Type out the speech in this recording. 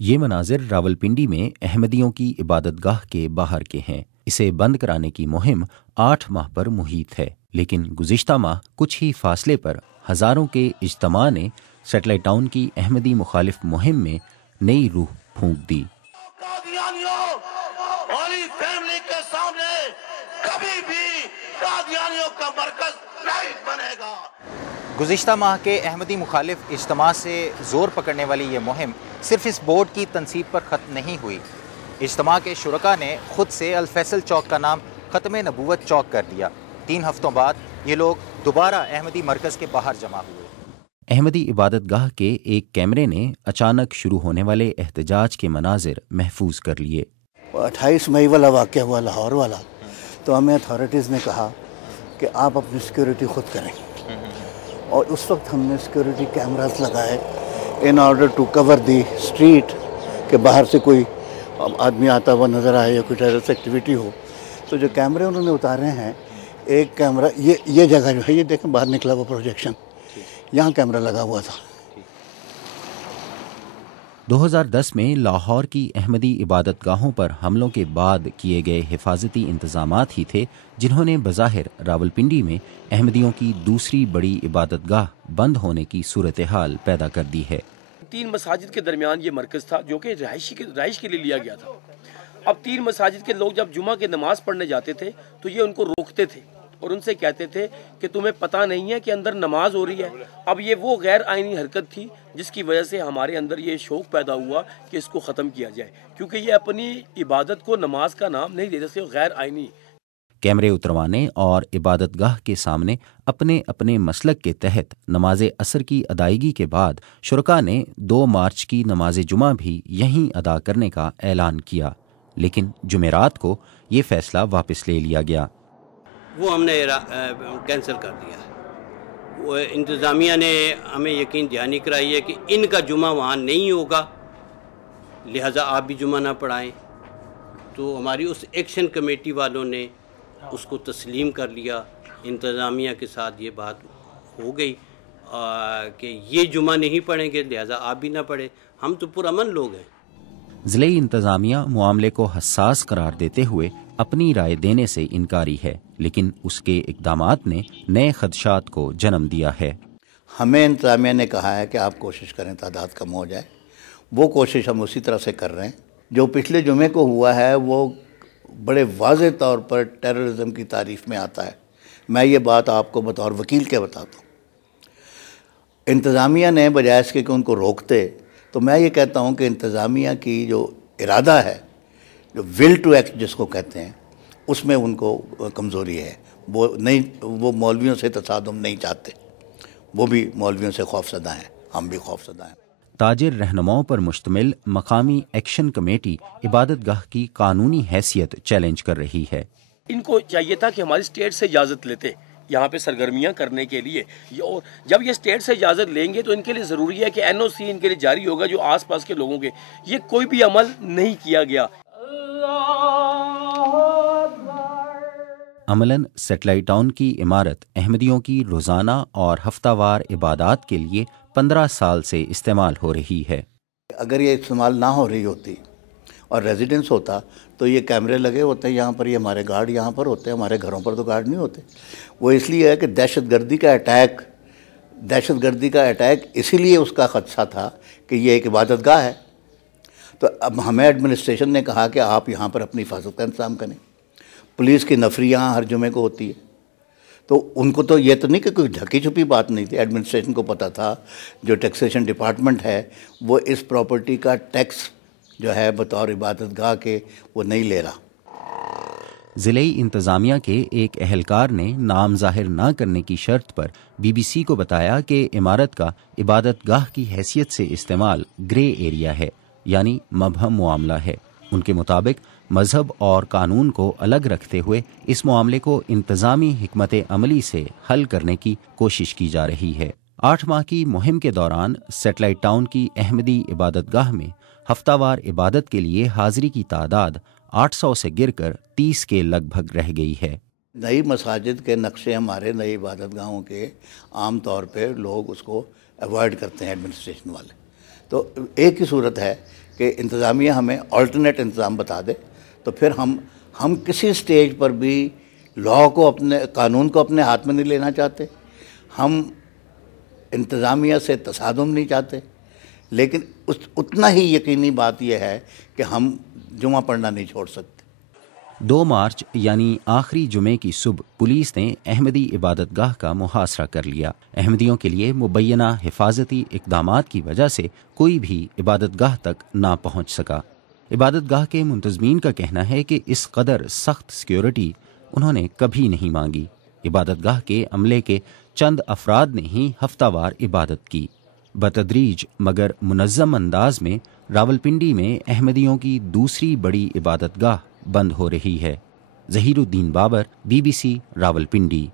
یہ مناظر راولپنڈی میں احمدیوں کی عبادت گاہ کے باہر کے ہیں۔ اسے بند کرانے کی مہم 8 ماہ پر محیط ہے، لیکن گزشتہ ماہ کچھ ہی فاصلے پر ہزاروں کے اجتماع نے سیٹلائٹ ٹاؤن کی احمدی مخالف مہم میں نئی روح پھونک دی۔ قادیانیوں، ہولی فیملی کے سامنے کبھی بھی قادیانیوں کا مرکز نہیں بنے گا۔ گزشتہ ماہ کے احمدی مخالف اجتماع سے زور پکڑنے والی یہ مہم صرف اس بورڈ کی تنصیب پر ختم نہیں ہوئی۔ اجتماع کے شرکاء نے خود سے الفیصل چوک کا نام ختم نبوت چوک کر دیا۔ 3 ہفتوں بعد یہ لوگ دوبارہ احمدی مرکز کے باہر جمع ہوئے۔ احمدی عبادت گاہ کے ایک کیمرے نے اچانک شروع ہونے والے احتجاج کے مناظر محفوظ کر لیے۔ 28 مئی والا واقعہ ہوا لاہور والا، تو ہمیں اتھارٹیز نے کہا کہ آپ اپنی سیکیورٹی خود کریں، اور اس وقت ہم نے سیکیورٹی کیمراز لگائے in order to cover the street, کہ باہر سے کوئی آدمی آتا ہوا نظر آئے یا کوئی ٹیررس ایکٹیویٹی ہو۔ تو جو کیمرے انہوں نے اتارے ہیں، ایک کیمرہ یہ جگہ جو ہے، یہ دیکھیں باہر نکلا ہوا پروجیکشن، یہاں کیمرہ لگا ہوا تھا۔ 2010 میں لاہور کی احمدی عبادت گاہوں پر حملوں کے بعد کیے گئے حفاظتی انتظامات ہی تھے جنہوں نے بظاہر راولپنڈی میں احمدیوں کی دوسری بڑی عبادت گاہ بند ہونے کی صورتحال پیدا کر دی ہے۔ 3 مساجد کے درمیان یہ مرکز تھا جو کہ رہائش کے لیے لیا گیا تھا۔ اب 3 مساجد کے لوگ جب جمعہ کے نماز پڑھنے جاتے تھے تو یہ ان کو روکتے تھے اور ان سے کہتے تھے کہ تمہیں پتہ نہیں ہے کہ اندر نماز ہو رہی ہے۔ اب یہ وہ غیر آئینی حرکت تھی جس کی وجہ سے ہمارے اندر یہ شوق پیدا ہوا کہ اس کو ختم کیا جائے، کیونکہ یہ اپنی عبادت کو نماز کا نام نہیں دیتے تھے، غیر آئینی۔ کیمرے اتروانے اور عبادت گاہ کے سامنے اپنے اپنے مسلک کے تحت نماز عصر کی ادائیگی کے بعد شرکاء نے 2 مارچ کی نماز جمعہ بھی یہیں ادا کرنے کا اعلان کیا، لیکن جمعرات کو یہ فیصلہ واپس لے لیا گیا۔ وہ ہم نے کینسل کر دیا۔ وہ انتظامیہ نے ہمیں یقین دہانی کرائی ہے کہ ان کا جمعہ وہاں نہیں ہوگا، لہٰذا آپ بھی جمعہ نہ پڑھائیں۔ تو ہماری اس ایکشن کمیٹی والوں نے اس کو تسلیم کر لیا، انتظامیہ کے ساتھ یہ بات ہو گئی کہ یہ جمعہ نہیں پڑھیں گے، لہٰذا آپ بھی نہ پڑھیں۔ ہم تو پرامن لوگ ہیں۔ ضلعی انتظامیہ معاملے کو حساس قرار دیتے ہوئے اپنی رائے دینے سے انکاری ہے، لیکن اس کے اقدامات نے نئے خدشات کو جنم دیا ہے۔ ہمیں انتظامیہ نے کہا ہے کہ آپ کوشش کریں تعداد کم ہو جائے، وہ کوشش ہم اسی طرح سے کر رہے ہیں۔ جو پچھلے جمعے کو ہوا ہے وہ بڑے واضح طور پر ٹیررزم کی تعریف میں آتا ہے۔ میں یہ بات آپ کو بطور وکیل کے بتاتا ہوں۔ انتظامیہ نے بجائے اس کے کہ ان کو روکتے، تو میں یہ کہتا ہوں کہ انتظامیہ کی جو ارادہ ہے، جو ول ٹو ایکٹ جس کو کہتے ہیں، اس میں ان کو کمزوری ہے۔ وہ مولویوں سے تصادم نہیں چاہتے، وہ بھی مولویوں سے خوفزدہ ہیں، ہم بھی خوفزدہ ہیں۔ تاجر رہنماؤں پر مشتمل مقامی ایکشن کمیٹی عبادت گاہ کی قانونی حیثیت چیلنج کر رہی ہے۔ ان کو چاہیے تھا کہ ہماری اسٹیٹ سے اجازت لیتے یہاں پہ سرگرمیاں کرنے کے لیے، اور جب یہ اسٹیٹ سے اجازت لیں گے تو ان کے لیے ضروری ہے کہ NOC ان کے لیے جاری ہوگا جو آس پاس کے لوگوں کے۔ یہ کوئی بھی عمل نہیں کیا گیا۔ عملاً سیٹلائٹ ٹاؤن کی عمارت احمدیوں کی روزانہ اور ہفتہ وار عبادات کے لیے 15 سال سے استعمال ہو رہی ہے۔ اگر یہ استعمال نہ ہو رہی ہوتی اور ریزیڈنس ہوتا تو یہ کیمرے لگے ہوتے ہیں یہاں پر، یہ ہمارے گارڈ یہاں پر ہوتے ہیں، ہمارے گھروں پر تو گارڈ نہیں ہوتے۔ وہ اس لیے ہے کہ دہشت گردی کا اٹیک اسی لیے اس کا خدشہ تھا کہ یہ ایک عبادت گاہ ہے۔ تو اب ہمیں ایڈمنسٹریشن نے کہا کہ آپ یہاں پر اپنی حفاظت کا انتظام کریں۔ پولیس کی نفری یہاں ہر جمعے کو ہوتی ہے، تو ان کو تو یہ تو نہیں کہ کوئی ڈھکی چھپی بات نہیں تھی، ایڈمنسٹریشن کو پتہ تھا، جو ٹیکسیشن ڈپارٹمنٹ ہے وہ اس پراپرٹی کا ٹیکس جو ہے بطور عبادت گاہ کے وہ نہیں لے رہا۔ ضلعی انتظامیہ کے ایک اہلکار نے نام ظاہر نہ کرنے کی شرط پر BBC کو بتایا کہ عمارت کا عبادت گاہ کی حیثیت سے استعمال گرے ایریا ہے، یعنی مبہم معاملہ ہے۔ ان کے مطابق مذہب اور قانون کو الگ رکھتے ہوئے اس معاملے کو انتظامی حکمت عملی سے حل کرنے کی کوشش کی جا رہی ہے۔ 8 ماہ کی مہم کے دوران سیٹلائٹ ٹاؤن کی احمدی عبادت گاہ میں ہفتہ وار عبادت کے لیے حاضری کی تعداد 800 سے گر کر 30 کے لگ بھگ رہ گئی ہے۔ نئی مساجد کے نقشے ہمارے نئی عبادت گاہوں کے عام طور پہ لوگ اس کو ایوائڈ کرتے ہیں ایڈمنسٹریشن والے۔ تو ایک ہی صورت ہے کہ انتظامیہ ہمیں آلٹرنیٹ انتظام بتا دے، تو پھر ہم کسی سٹیج پر بھی لاء کو قانون کو اپنے ہاتھ میں نہیں لینا چاہتے، ہم انتظامیہ سے تصادم نہیں چاہتے، لیکن اتنا ہی یقینی بات یہ ہے کہ ہم جمعہ پڑھنا نہیں چھوڑ سکتے۔ 2 مارچ یعنی آخری جمعے کی صبح پولیس نے احمدی عبادت گاہ کا محاصرہ کر لیا۔ احمدیوں کے لیے مبینہ حفاظتی اقدامات کی وجہ سے کوئی بھی عبادت گاہ تک نہ پہنچ سکا۔ عبادت گاہ کے منتظمین کا کہنا ہے کہ اس قدر سخت سیکیورٹی انہوں نے کبھی نہیں مانگی۔ عبادت گاہ کے عملے کے چند افراد نے ہی ہفتہ وار عبادت کی۔ بتدریج مگر منظم انداز میں راولپنڈی میں احمدیوں کی دوسری بڑی عبادت گاہ بند ہو رہی ہے۔ ظہیر الدین بابر، BBC راولپنڈی۔